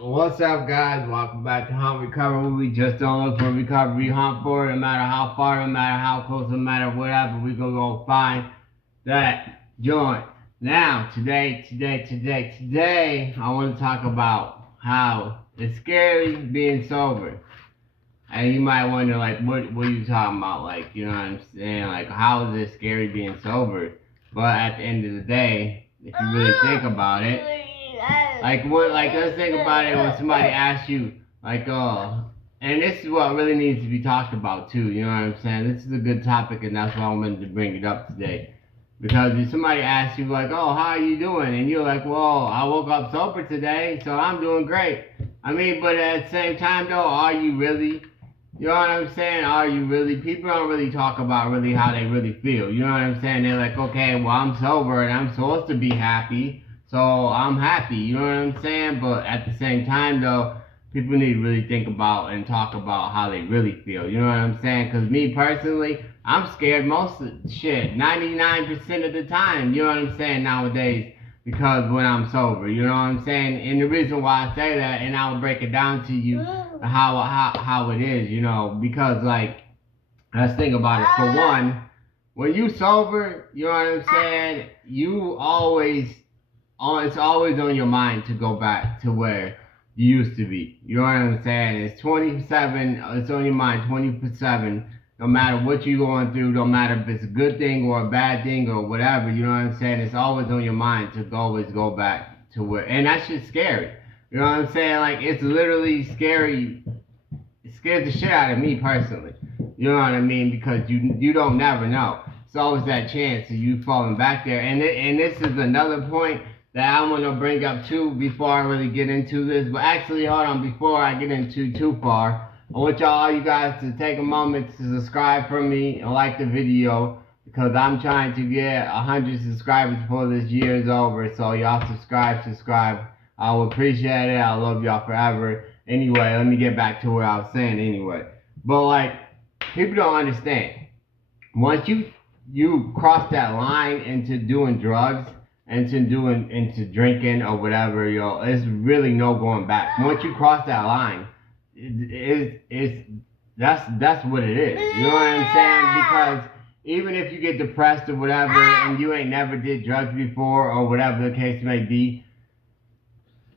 What's up, guys? Welcome back to Hunt Recovery. We just don't look for recovery, hunt for it. No matter how far, no matter how close, no matter whatever, we gonna go find that joint. Now, today, I want to talk about how it's scary being sober. And you might wonder, like, what are you talking about? Like, you know what I'm saying? Like, how is it scary being sober? But at the end of the day, if you really think about it, let's think about it when somebody asks you, like, oh, and this is what really needs to be talked about too. You know what I'm saying? This is a good topic, and that's why I wanted to bring it up today. Because if somebody asks you, like, oh, how are you doing? And you're like, well, I woke up sober today, so I'm doing great. I mean, but at the same time, though, are you really? You know what I'm saying? Are you really? People don't really talk about really how they really feel. You know what I'm saying? They're like, okay, well, I'm sober and I'm supposed to be happy, so I'm happy. You know what I'm saying? But at the same time, though, people need to really think about and talk about how they really feel. You know what I'm saying? Because me personally, I'm scared most of shit, 99% of the time. You know what I'm saying nowadays? Because when I'm sober, you know what I'm saying? And the reason why I say that, and I'll break it down to you how it is, you know, because like let's think about it. For one, when you sober, you know what I'm saying, you always it's always on your mind to go back to where you used to be. You know what I'm saying? It's 27, it's on your mind 24/7. No matter what you're going through, no matter if it's a good thing or a bad thing or whatever, you know what I'm saying? It's always on your mind to always go back to where, and that's just scary. You know what I'm saying? Like, it's literally scary. It scares the shit out of me personally. You know what I mean? Because you don't never know. It's always that chance of you falling back there. And this is another point that I want to bring up too before I really get into this. But actually, hold on, before I get into too far, I want all you guys to take a moment to subscribe for me and like the video because I'm trying to get 100 subscribers before this year is over. So y'all subscribe. I will appreciate it. I love y'all forever. Anyway, let me get back to what I was saying anyway. But like, people don't understand. Once you cross that line into doing drugs, into drinking or whatever, yo, it's really no going back. Once you cross that line, it's that's what it is. You know what I'm saying? Because even if you get depressed or whatever, and you ain't never did drugs before or whatever the case may be,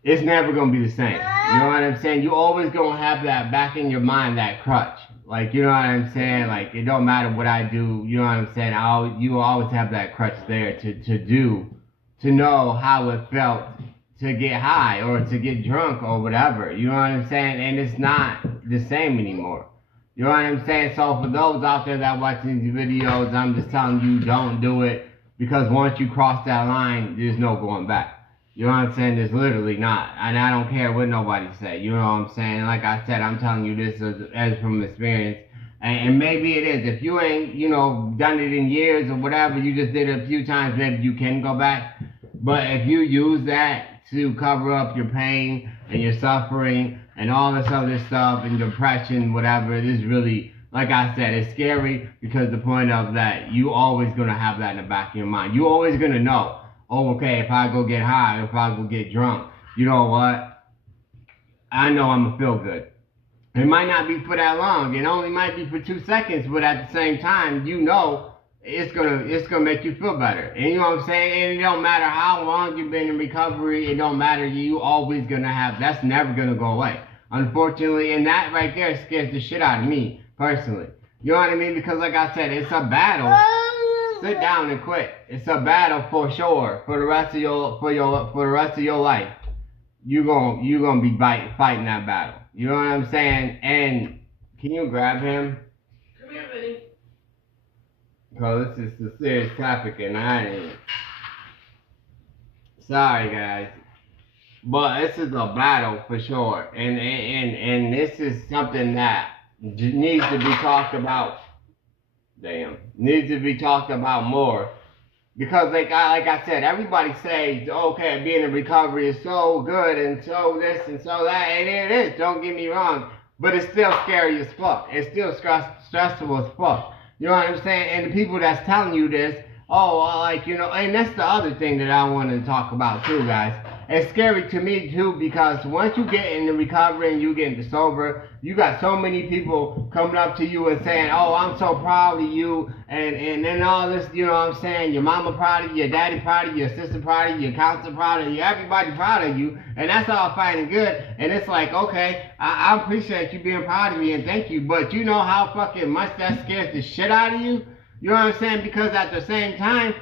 it's never gonna be the same. You know what I'm saying? You always gonna have that back in your mind, that crutch. Like, you know what I'm saying? Like, it don't matter what I do. You know what I'm saying? You always have that crutch there to know how it felt to get high or to get drunk or whatever. You know what I'm saying? And it's not the same anymore. You know what I'm saying? So for those out there that watching these videos, I'm just telling you, don't do it because once you cross that line, there's no going back. You know what I'm saying? There's literally not. And I don't care what nobody say. You know what I'm saying? Like I said, I'm telling you this as from experience. And maybe it is. If you ain't, you know, done it in years or whatever, you just did it a few times, maybe you can go back. But if you use that to cover up your pain and your suffering and all this other stuff and depression, whatever, it is really, like I said, it's scary because the point of that, you always going to have that in the back of your mind. You always going to know, oh, okay, if I go get high, if I go get drunk, you know what? I know I'm going to feel good. It might not be for that long. It only might be for 2 seconds, but at the same time, you know it's gonna make you feel better. And you know what I'm saying? And it don't matter how long you've been in recovery, it don't matter, you always gonna have that's never gonna go away. Unfortunately, and that right there scares the shit out of me, personally. You know what I mean? Because like I said, it's a battle. Sit down and quit. It's a battle for sure for the rest of your life. You gonna be fighting that battle. You know what I'm saying? And can you grab him? Come here, buddy. Cause this is a serious topic, and I ain't. Sorry, guys, but this is a battle for sure, and this is something that needs to be talked about. Damn, needs to be talked about more. Because like I said, everybody says, okay, being in recovery is so good and so this and so that, and it is, don't get me wrong, but it's still scary as fuck. It's still stressful as fuck. You know what I'm saying? And the people that's telling you this, oh, like, you know, and that's the other thing that I wanted to talk about too, guys. it's scary to me too, because once you get into recovery and you get into sober, you got so many people coming up to you and saying, "Oh, I'm so proud of you," and then all this, you know what I'm saying? Your mama proud of you, your daddy proud of you, your sister proud of you, your counselor proud of you, everybody proud of you, and that's all fine and good. And it's like, okay, I appreciate you being proud of me and thank you, but you know how fucking much that scares the shit out of you? You know what I'm saying? Because at the same time,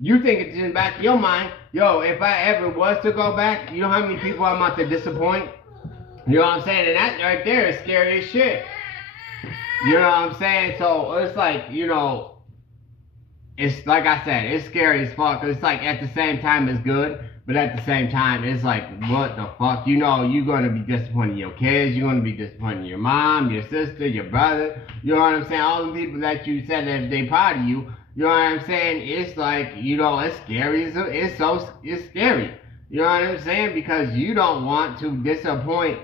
you think it's in the back of your mind, yo, if I ever was to go back, you know how many people I'm about to disappoint? You know what I'm saying? And that right there is scary as shit. You know what I'm saying? So it's like, you know, it's like I said, it's scary as fuck. It's like at the same time it's good, but at the same time it's like, what the fuck? You know, you're gonna be disappointing your kids, you're gonna be disappointing your mom, your sister, your brother. You know what I'm saying? All the people that you said that they proud of you. You know what I'm saying? It's like, you know, it's scary. It's scary. You know what I'm saying? Because you don't want to disappoint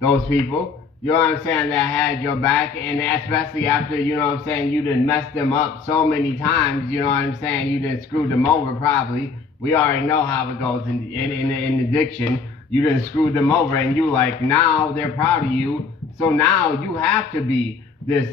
those people. You know what I'm saying? That had your back, and especially after, you know what I'm saying, you done messed them up so many times. You know what I'm saying? You done screwed them over probably. We already know how it goes in addiction. You done screwed them over, and you like, now they're proud of you. So now you have to be this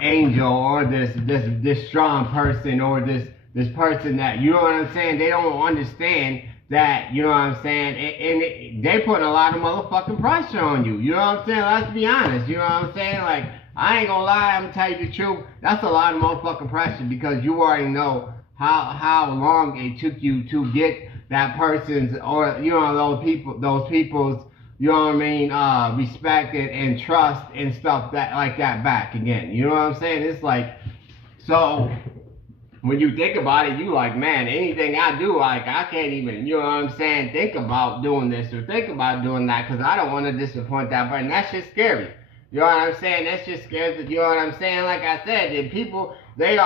angel, or this strong person, or this person that, you know what I'm saying, they don't understand that, you know what I'm saying, and they put a lot of motherfucking pressure on you. You know what I'm saying? Let's be honest. You know what I'm saying? Like, I ain't gonna lie, I'm gonna tell you the truth. That's a lot of motherfucking pressure, because you already know how long it took you to get that person's, or, you know, those people's, you know what I mean, respect and trust and stuff that like that back again. You know what I'm saying? It's like, so when you think about it, you like, man, anything I do, like, I can't even, you know what I'm saying, think about doing this or think about doing that, because I don't want to disappoint that person. That's just scary. You know what I'm saying? That's just scary. You know what I'm saying? Like I said, the people, they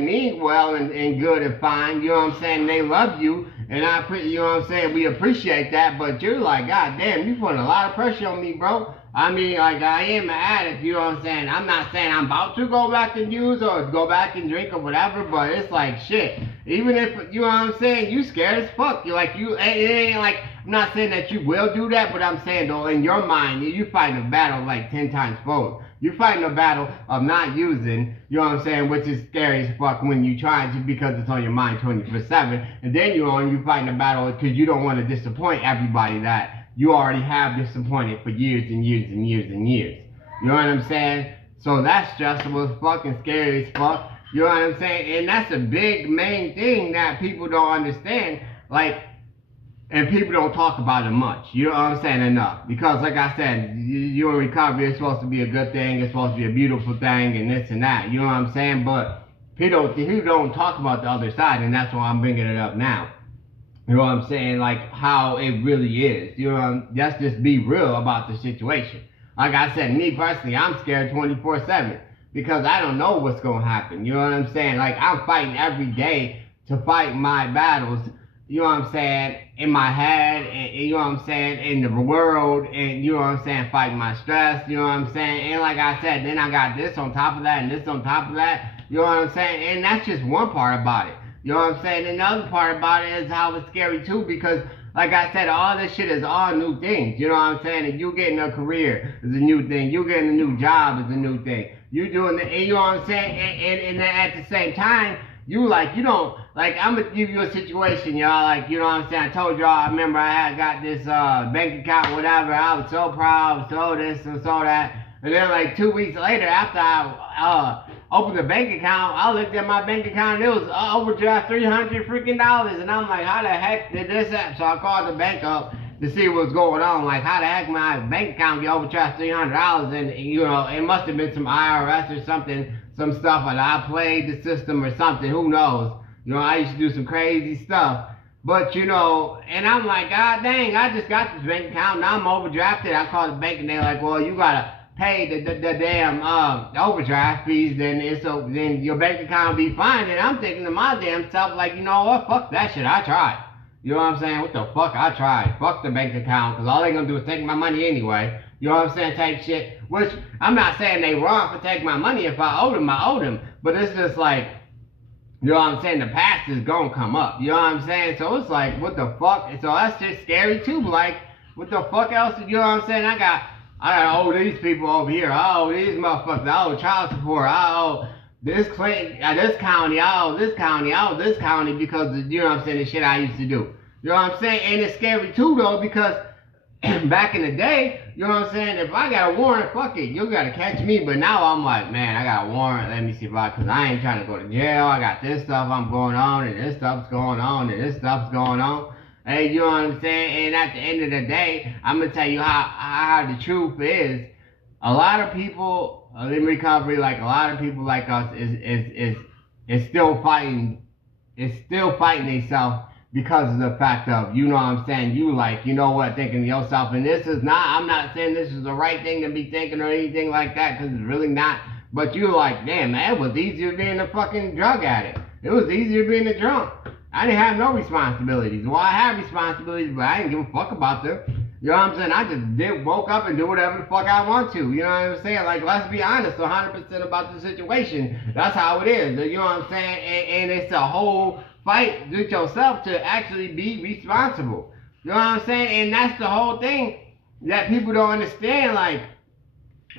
mean well and good and fine. You know what I'm saying? They love you, and you know what I'm saying? We appreciate that. But you're like, God damn, you putting a lot of pressure on me, bro. I mean, like, I am an addict. You know what I'm saying? I'm not saying I'm about to go back and use or go back and drink or whatever, but it's like, shit. Even if, you know what I'm saying, you scared as fuck. You're like, it ain't like, I'm not saying that you will do that, but I'm saying, though, in your mind, you fighting a battle like 10 times fold. You're fighting a battle of not using, you know what I'm saying, which is scary as fuck when you try to, because it's on your mind 24/7. And then you're fighting a battle because you don't want to disappoint everybody that you already have disappointed for years and years and years and years. You know what I'm saying? So that's stressful as fuck and scary as fuck. You know what I'm saying? And that's a big main thing that people don't understand. Like, and people don't talk about it much. You know what I'm saying? Enough. Because like I said, you're in recovery, it's supposed to be a good thing, it's supposed to be a beautiful thing, and this and that. You know what I'm saying? But people don't talk about the other side, and that's why I'm bringing it up now. You know what I'm saying? Like, how it really is. You know, let's just be real about the situation. Like I said, me personally, I'm scared 24/7 because I don't know what's going to happen. You know what I'm saying? Like, I'm fighting every day to fight my battles, you know what I'm saying, in my head, and you know what I'm saying, in the world, and you know what I'm saying, fighting my stress, you know what I'm saying, and like I said, then I got this on top of that, and this on top of that, you know what I'm saying, and that's just one part about it, you know what I'm saying, and the other part about it is how it's scary too, because like I said, all this shit is all new things, you know what I'm saying, and you getting a career is a new thing, you getting a new job is a new thing, you doing the, you know what I'm saying, and then at the same time, you like, you don't, like, I'm gonna give you a situation, y'all, like, you know what I'm saying, I told y'all, I remember I had got this, bank account, whatever, I was so proud, so this and so that, and then like 2 weeks later, after I, opened the bank account, I looked at my bank account, and it was overdraft $300 freaking dollars, and I'm like, how the heck did this happen? So I called the bank up to see what's going on, like, how the heck my bank account get overdraft $300, and, you know, it must have been some IRS or something, some stuff, like I played the system or something, who knows, you know, I used to do some crazy stuff, but, you know, and I'm like, God dang, I just got this bank account, now I'm overdrafted. I called the bank, and they're like, well, you gotta pay the damn overdraft fees, then your bank account will be fine. And I'm thinking to my damn self, like, you know what, fuck that shit, I tried. You know what I'm saying? What the fuck, I tried. Fuck the bank account, because all they gonna do is take my money anyway. You know what I'm saying? Take shit. Which, I'm not saying they wrong for taking my money. If I owed them, I owed them. But it's just like, You know what I'm saying? The past is gonna come up. You know what I'm saying? So it's like, what the fuck? So that's just scary too. Like, what the fuck else? You know what I'm saying? I got these people over here. Oh, these motherfuckers. Oh, child support. Oh, this Clinton, this county. Oh, this county. Oh, this county. Because you know what I'm saying? The shit I used to do. You know what I'm saying? And it's scary too though because back in the day, you know what I'm saying? If I got a warrant, fuck it, you gotta catch me. But now I'm like, man, I got a warrant. Let me see if cause I ain't trying to go to jail. I got this stuff I'm going on, and this stuff's going on, and this stuff's going on. Hey, you know what I'm saying? And at the end of the day, I'm gonna tell you how the truth is. A lot of people in recovery, like a lot of people like us, is still fighting. Is still fighting themselves because of the fact of, you know what I'm saying, you like, you know what, thinking to yourself, and this is not, I'm not saying this is the right thing to be thinking or anything like that, because it's really not, but you're like, damn, man, it was easier being a fucking drug addict. It was easier being a drunk. I didn't have no responsibilities. Well, I had responsibilities, but I didn't give a fuck about them. You know what I'm saying? I just woke up and do whatever the fuck I want to. You know what I'm saying? Like, let's be honest 100% about the situation. That's how it is. You know what I'm saying? And it's a whole fight with yourself to actually be responsible. You know what I'm saying? And that's the whole thing that people don't understand. Like,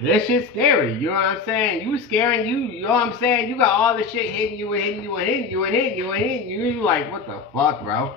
this shit's scary. You know what I'm saying? You scaring you know what I'm saying? You got all the shit hitting you and hitting you and hitting you and hitting you and hitting you. You like, what the fuck, bro?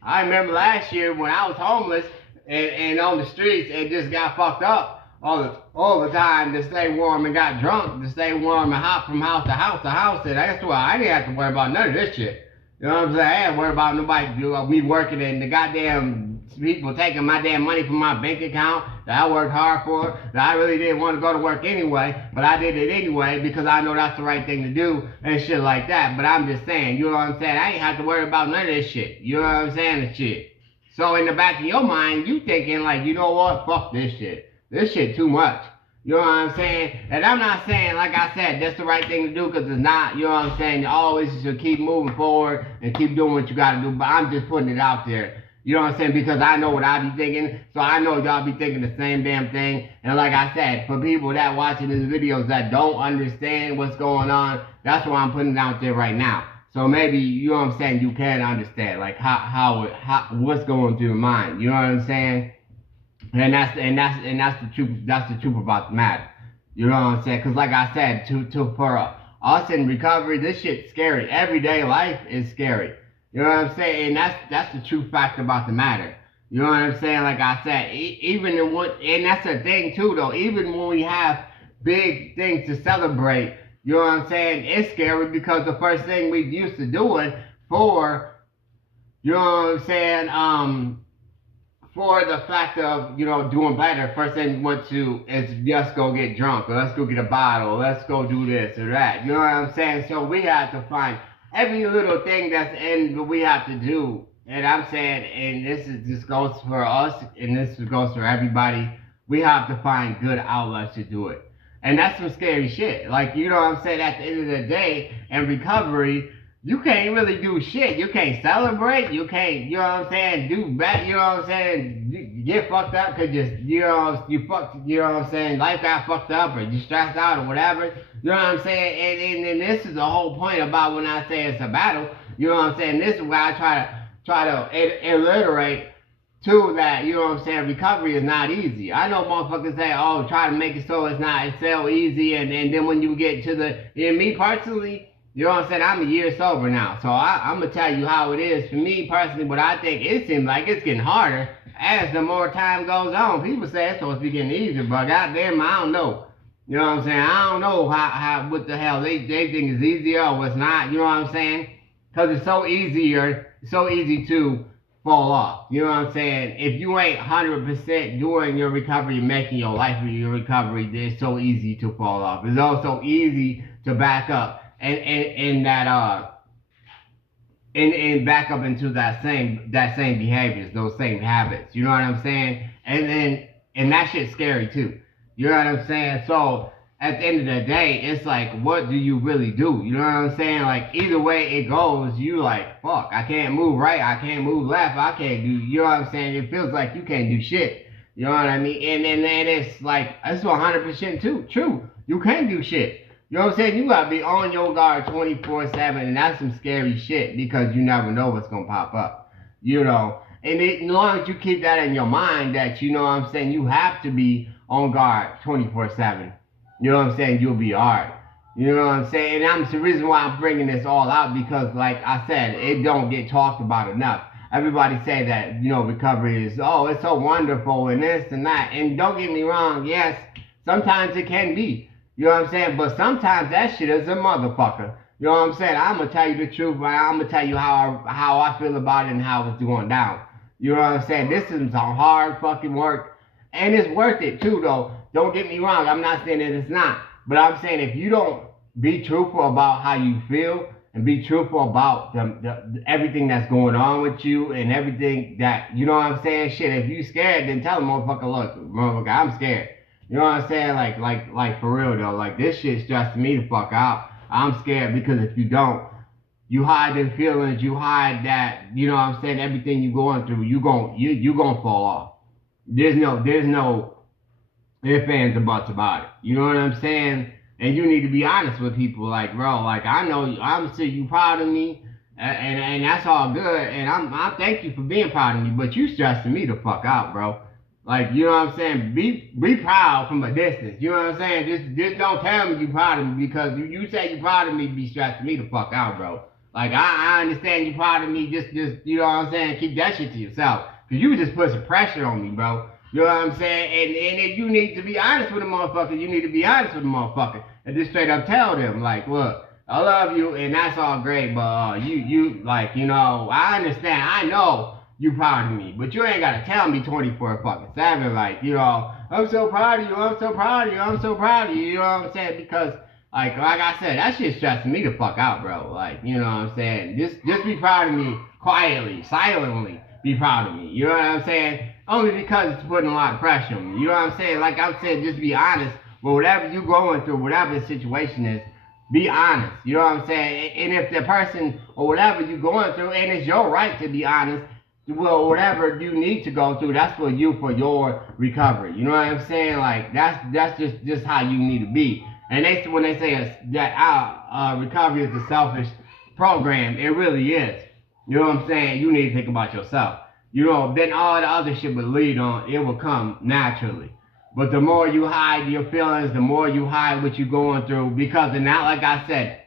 I remember last year when I was homeless and on the streets and just got fucked up all the time to stay warm and got drunk to stay warm and hop from house to house to house. And that's why I didn't have to worry about none of this shit. You know what I'm saying? I ain't worried about nobody, me working and the goddamn people taking my damn money from my bank account that I worked hard for, that I really didn't want to go to work anyway, but I did it anyway because I know that's the right thing to do and shit like that. But I'm just saying, you know what I'm saying? I ain't have to worry about none of this shit. You know what I'm saying? The shit. So in the back of your mind, you thinking like, you know what? Fuck this shit. This shit too much. You know what I'm saying? And I'm not saying, like I said, that's the right thing to do because it's not. You know what I'm saying? You always should keep moving forward and keep doing what you got to do. But I'm just putting it out there. You know what I'm saying? Because I know what I be thinking. So I know y'all be thinking the same damn thing. And like I said, for people that watching these videos that don't understand what's going on, that's why I'm putting it out there right now. So maybe, you know what I'm saying, you can understand, like, how what's going through your mind. You know what I'm saying? And that's the truth. That's the truth about the matter. You know what I'm saying? Because like I said, for us in recovery, this shit's scary. Everyday life is scary. You know what I'm saying? And that's the true fact about the matter. You know what I'm saying? Like I said, even in what, and that's the thing too, though. Even when we have big things to celebrate, you know what I'm saying? It's scary because the first thing we used to doing for, you know what I'm saying, for the fact of, you know, doing better, first thing we want to is just go get drunk, or let's go get a bottle, or let's go do this or that. You know what I'm saying? So we have to find every little thing that's in what we have to do. And I'm saying, and this goes for us, and this goes for everybody, we have to find good outlets to do it. And that's some scary shit. Like, you know what I'm saying? At the end of the day, in recovery, you can't really do shit. You can't celebrate. You can't, you know what I'm saying, do bad, you know what I'm saying, you get fucked up because you know, you fucked, you know what I'm saying, life got fucked up or you stressed out or whatever. You know what I'm saying? And this is the whole point about when I say it's a battle. You know what I'm saying? This is where I try to alliterate to that, you know what I'm saying, recovery is not easy. I know motherfuckers say, oh, try to make it so it's so easy, and then when you get to the, and me personally, you know what I'm saying, I'm a year sober now, so I'm going to tell you how it is. For me personally, what I think, it seems like it's getting harder as the more time goes on. People say it's supposed to be getting easier, but goddamn, I don't know. You know what I'm saying, I don't know how what the hell they think is easier or what's not, you know what I'm saying, because it's so easy to fall off. You know what I'm saying? If you ain't 100% doing your recovery, making your life your recovery, it's so easy to fall off. It's also easy to back up and back up into that same behaviors, those same habits. You know what I'm saying? And that shit's scary too. You know what I'm saying? So at the end of the day, it's like, what do you really do? You know what I'm saying? Like, either way it goes, you like, fuck, I can't move right, I can't move left, I can't do, you know what I'm saying? It feels like you can't do shit. You know what I mean? And it's like, it's 100% true. You can't do shit. You know what I'm saying? You gotta be on your guard 24/7, and that's some scary shit because you never know what's gonna pop up. You know, and as long as you keep that in your mind, that you know what I'm saying, you have to be on guard 24/7. You know what I'm saying? You'll be alright. You know what I'm saying? And that's the reason why I'm bringing this all out because, like I said, it don't get talked about enough. Everybody say that recovery is it's so wonderful and this and that. And don't get me wrong, yes, sometimes it can be. You know what I'm saying? But sometimes that shit is a motherfucker. You know what I'm saying? I'm gonna tell you the truth, but I'm gonna tell you how I feel about it and how it's going down. You know what I'm saying? This is some hard fucking work, and it's worth it too, though. Don't get me wrong. I'm not saying that it's not, but I'm saying if you don't be truthful about how you feel and be truthful about everything that's going on with you and everything that you know what I'm saying. Shit, if you scared, then tell the motherfucker, look, motherfucker, I'm scared. You know what I'm saying? Like for real though. Like this shit stressing me the fuck out. I'm scared because if you don't, you hide them feelings, you hide that, you know what I'm saying, everything you going through, you gonna fall off. There's no ifs, ands, and buts about it. You know what I'm saying? And you need to be honest with people, like, bro, like I know I'm sure you proud of me, and that's all good, and I thank you for being proud of me, but you stressing me the fuck out, bro. Like, you know what I'm saying? Be proud from a distance. You know what I'm saying? Just don't tell me you proud of me because you say you proud of me, be stressing me the fuck out, bro. Like I understand you proud of me. Just you know what I'm saying? Keep that shit to yourself, cause you just put some pressure on me, bro. You know what I'm saying? And if you need to be honest with a motherfucker, you need to be honest with a motherfucker. And just straight up tell them, like, look, I love you and that's all great, but you like, you know, I understand, I know you proud of me, but you ain't gotta tell me 24/7, like, you know, I'm so proud of you, I'm so proud of you, I'm so proud of you, you know what I'm saying? Because like I said, that shit stressing me the fuck out, bro. Like, you know what I'm saying? Just be proud of me quietly, silently. Be proud of me. You know what I'm saying? Only because it's putting a lot of pressure on me. You know what I'm saying? Like I'm saying, just be honest. But whatever you're going through, whatever the situation is, be honest. You know what I'm saying? And if the person or whatever you're going through, and it's your right to be honest, well, whatever you need to go through, that's for you, for your recovery. You know what I'm saying? Like that's just how you need to be. And when they say that our recovery is a selfish program, it really is. You know what I'm saying? You need to think about yourself. You know, then all the other shit will lead on. It will come naturally. But the more you hide your feelings, the more you hide what you're going through. Because, and now, like I said,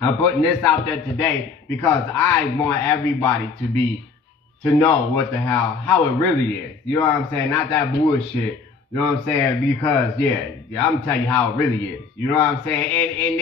I'm putting this out there today because I want everybody to know what the hell, how it really is. You know what I'm saying? Not that bullshit. You know what I'm saying? Because, yeah, I'm going to tell you how it really is. You know what I'm saying? And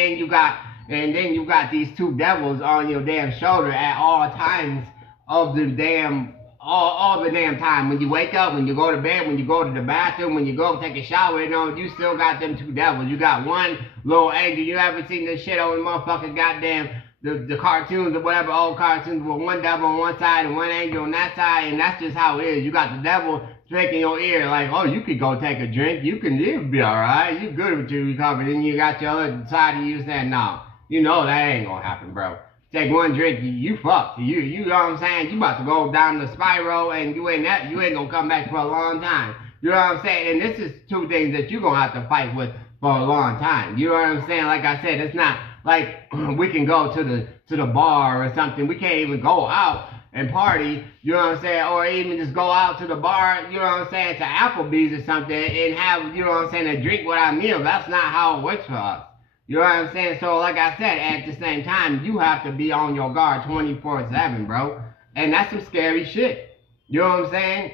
then you got these two devils on your damn shoulder at all times of the damn all the damn time. When you wake up, when you go to bed, when you go to the bathroom, when you go take a shower, you know, you still got them two devils. You got one little angel. You ever seen this shit on the motherfucking goddamn the cartoons or whatever, old cartoons with one devil on one side and one angel on that side, and that's just how it is. You got the devil drinking your ear like, oh, you could go take a drink. You'll be all right. You good with your recovery. Then you got your other side of you saying, no, you know that ain't gonna happen, bro. Take one drink, you fucked. You know what I'm saying? You about to go down the spiral and you ain't gonna come back for a long time. You know what I'm saying? And this is two things that you're gonna have to fight with for a long time. You know what I'm saying? Like I said, it's not like we can go to the bar or something. We can't even go out and party, you know what I'm saying? Or even just go out to the bar, you know what I'm saying, to Applebee's or something and have, you know what I'm saying, a drink without a meal. That's not how it works for us. You know what I'm saying? So like I said, at the same time, you have to be on your guard 24/7, bro. And that's some scary shit. You know what I'm saying?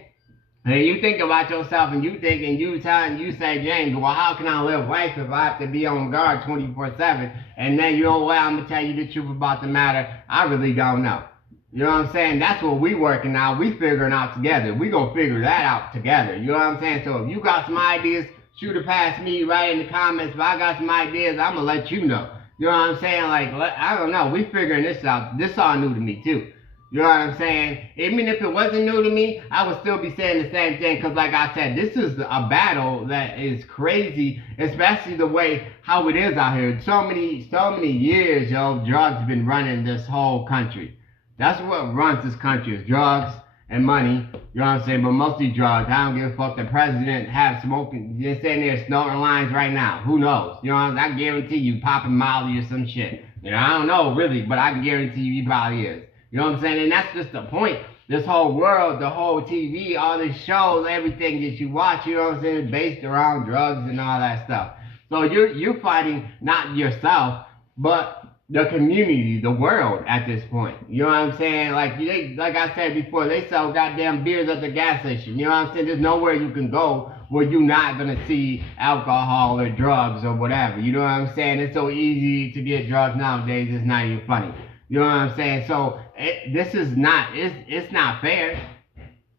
And you think about yourself and you think and you say, James, well, how can I live life if I have to be on guard 24/7? And then you know what? I'm going to tell you the truth about the matter. I really don't know. You know what I'm saying? That's what we working out. We figuring out together. We going to figure that out together. You know what I'm saying? So if you got some ideas, shoot it past me right in the comments. If I got some ideas, I'm going to let you know. You know what I'm saying? Like, I don't know. We figuring this out. This all new to me, too. You know what I'm saying? Even if it wasn't new to me, I would still be saying the same thing. Because like I said, this is a battle that is crazy. Especially the way how it is out here. So many years, drugs have been running this whole country. That's what runs this country is drugs and money. You know what I'm saying? But mostly drugs. I don't give a fuck. The president have smoking, just sitting there snorting lines right now. Who knows? You know what I'm saying? I guarantee you popping Molly or some shit. You know, I don't know really, but I can guarantee you he probably is. You know what I'm saying? And that's just the point. This whole world, the whole TV, all these shows, everything that you watch, you know what I'm saying, is based around drugs and all that stuff. So you're fighting not yourself, but the community, the world at this point. You know what I'm saying? Like I said before, they sell goddamn beers at the gas station. You know what I'm saying? There's nowhere you can go where you're not gonna see alcohol or drugs or whatever. You know what I'm saying? It's so easy to get drugs nowadays. It's not even funny. You know what I'm saying? So this is not. It's not fair.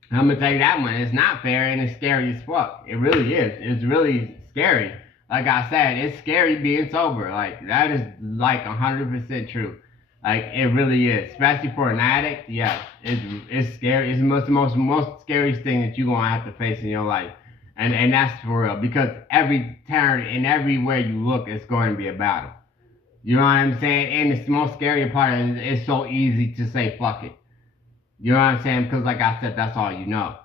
I'm gonna tell you that one. It's not fair and it's scary as fuck. It really is. It's really scary. Like I said, it's scary being sober. Like that is like 100% true. Like it really is, especially for an addict. Yeah, it's scary. It's the most scariest thing that you're gonna have to face in your life, and that's for real. Because every turn and everywhere you look, it's going to be a battle. You know what I'm saying? And the most scary part is it's so easy to say fuck it. You know what I'm saying? Because like I said, that's all you know.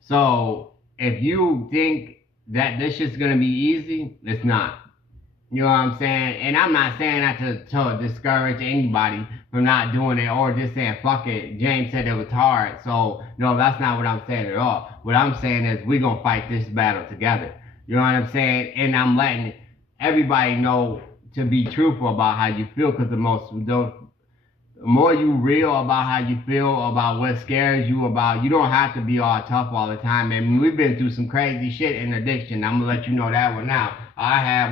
So if you think that this shit's gonna be easy, it's not. You know what I'm saying? And I'm not saying that to discourage anybody from not doing it or just saying fuck it. James said it was hard, so no, that's not what I'm saying at all. What I'm saying is we gonna fight this battle together. You know what I'm saying? And I'm letting everybody know to be truthful about how you feel, because the more you real about how you feel, about what scares you, about, you don't have to be all tough all the time. And we've been through some crazy shit in addiction. I'm gonna let you know that one now.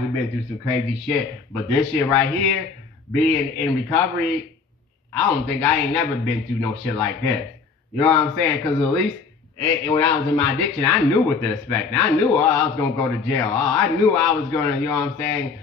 We've been through some crazy shit. But this shit right here, being in recovery, I don't think I ain't never been through no shit like this. You know what I'm saying? Because at least when I was in my addiction, I knew what to expect. I knew I was gonna go to jail. I knew I was gonna, you know what I'm saying,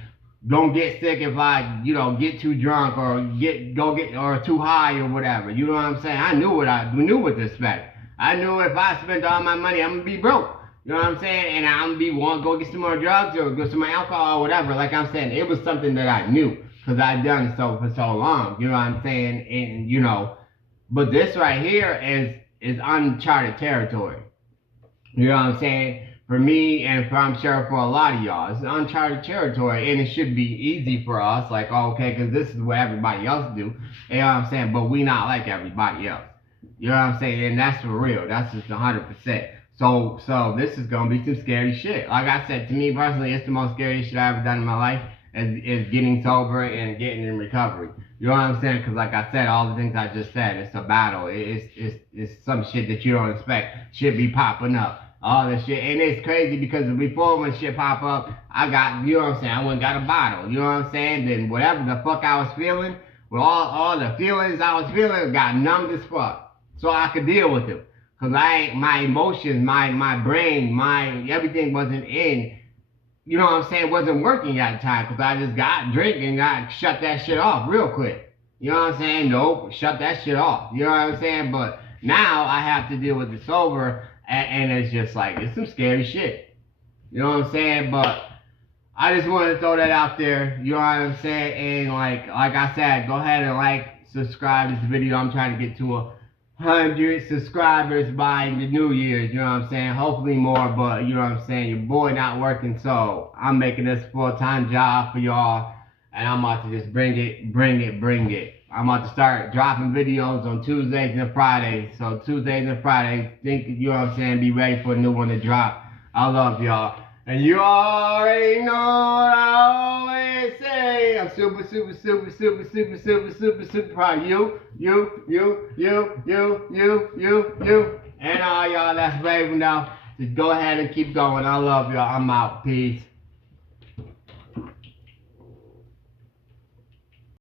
don't get sick if I, get too drunk or or too high or whatever. You know what I'm saying? I knew what to expect. I knew if I spent all my money, I'm gonna be broke. You know what I'm saying? And I'm gonna be want to go get some more drugs or get some more alcohol or whatever. Like I'm saying, it was something that I knew because I'd done it for so long. You know what I'm saying? And but this right here is uncharted territory. You know what I'm saying? For me, and I'm sure for a lot of y'all, it's uncharted territory, and it should be easy for us. Like, okay, because this is what everybody else do. You know what I'm saying? But we not like everybody else. You know what I'm saying? And that's for real. That's just 100%. So this is gonna be some scary shit. Like I said, to me personally, it's the most scary shit I've ever done in my life. Is getting sober and getting in recovery. You know what I'm saying? Because like I said, all the things I just said, it's a battle. It's some shit that you don't expect should be popping up. All this shit. And it's crazy because before when shit pop up, I got, you know what I'm saying, I went and got a bottle. You know what I'm saying? Then whatever the fuck I was feeling, with all the feelings I was feeling, got numbed as fuck. So I could deal with it. Because my emotions, my brain, everything wasn't in, you know what I'm saying, wasn't working at the time. Because I just got drinking, shut that shit off real quick. You know what I'm saying? Nope, shut that shit off. You know what I'm saying? But now I have to deal with the sober. And it's just like, it's some scary shit. You know what I'm saying? But I just wanted to throw that out there. You know what I'm saying? And like I said, go ahead and subscribe to this video. I'm trying to get to 100 subscribers by the New Year's. You know what I'm saying? Hopefully more, but you know what I'm saying? Your boy not working, so I'm making this full-time job for y'all. And I'm about to just bring it. I'm about to start dropping videos on Tuesdays and Fridays. So Tuesdays and Fridays, you know what I'm saying, be ready for a new one to drop. I love y'all. And you already know what I always say. I'm super proud of you. And all y'all that's brave enough, just go ahead and keep going. I love y'all. I'm out. Peace.